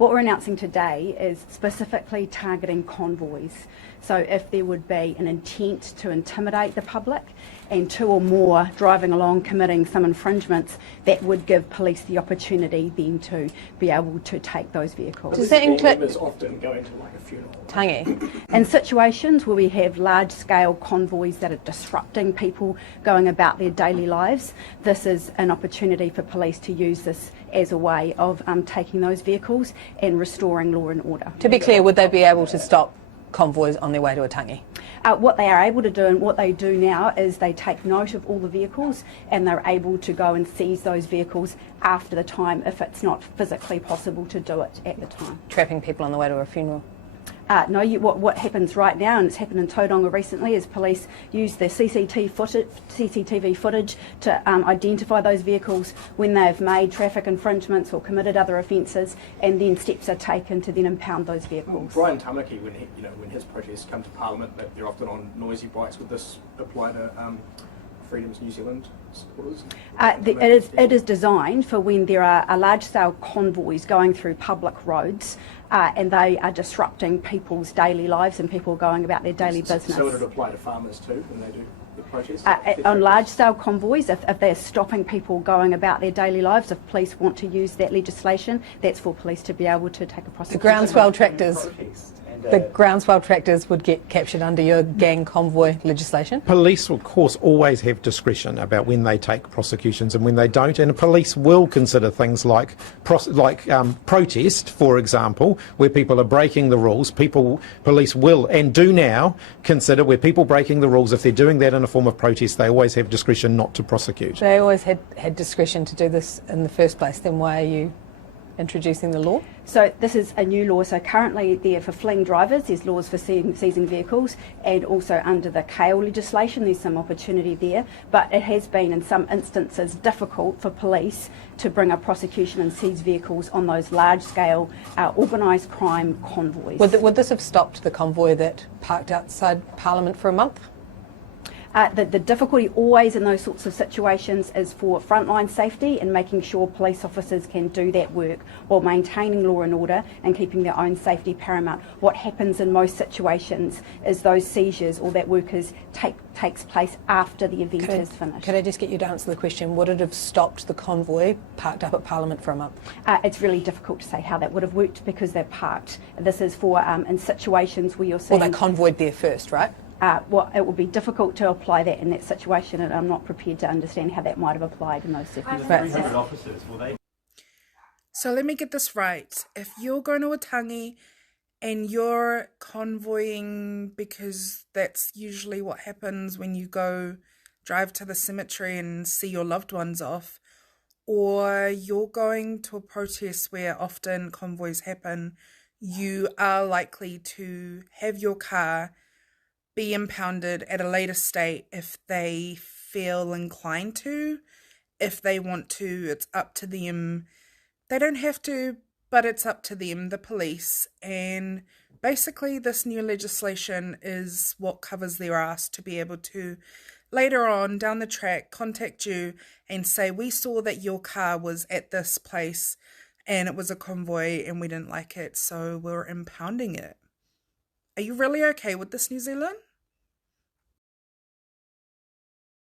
What we're announcing today is specifically targeting convoys. So if there would be an intent to intimidate the public and two or more driving along committing some infringements, that would give police the opportunity then to be able to take those vehicles. Does that include members often go into like a funeral? Tangi. In situations where we have large-scale convoys that are disrupting people going about their daily lives, this is an opportunity for police to use this as a way of taking those vehicles and restoring law and order. To be clear, would they be able to stop convoys on their way to a tangi? What they are able to do and what they do now is they take note of all the vehicles and they're able to go and seize those vehicles after the time if it's not physically possible to do it at the time. Trapping people on the way to a funeral? No, what happens right now, and it's happened in Tauranga recently, is police use the CCTV footage to identify those vehicles when they've made traffic infringements or committed other offences, and then steps are taken to then impound those vehicles. Brian Tamaki, when his protests come to Parliament, that they're often on noisy bikes. Would this apply to Freedom's New Zealand supporters? It is designed for when there are large-scale convoys going through public roads and they are disrupting people's daily lives and people going about their daily business. So would it apply to farmers too when they do the protests? On large-scale convoys, if they're stopping people going about their daily lives, if police want to use that legislation, that's for police to be able to take a prosecution. The groundswell tractors would get captured under your gang convoy legislation? Police, of course, always have discretion about when they take prosecutions and when they don't, and police will consider things like protest, for example, where people are breaking the rules. Police will and do now consider where people breaking the rules, if they're doing that in a form of protest, they always have discretion not to prosecute. They always had discretion to do this in the first place, then why are you introducing the law? So this is a new law. So currently there for fleeing drivers, there's laws for seizing vehicles, and also under the KALE legislation there's some opportunity there, but it has been in some instances difficult for police to bring a prosecution and seize vehicles on those large-scale organised crime convoys. Would this have stopped the convoy that parked outside Parliament for a month? The difficulty always in those sorts of situations is for frontline safety and making sure police officers can do that work while maintaining law and order and keeping their own safety paramount. What happens in most situations is those seizures or that work takes place after the event is finished. Could I just get you to answer the question, would it have stopped the convoy parked up at Parliament for a month? It's really difficult to say how that would have worked because they're parked. This is for in situations where you're seeing... Well, they convoyed there first, right? It would be difficult to apply that in that situation, and I'm not prepared to understand how that might have applied in those circumstances. 300 officers, will they? So let me get this right. If you're going to a tangi and you're convoying, because that's usually what happens when you go drive to the cemetery and see your loved ones off, or you're going to a protest where often convoys happen, you are likely to have your car be impounded at a later state if they feel inclined to. If they want to, it's up to them. They don't have to, but it's up to them, the police. And basically this new legislation is what covers their ass to be able to later on down the track contact you and say, we saw that your car was at this place and it was a convoy and we didn't like it, so we're impounding it. Are you really okay with this, New Zealand?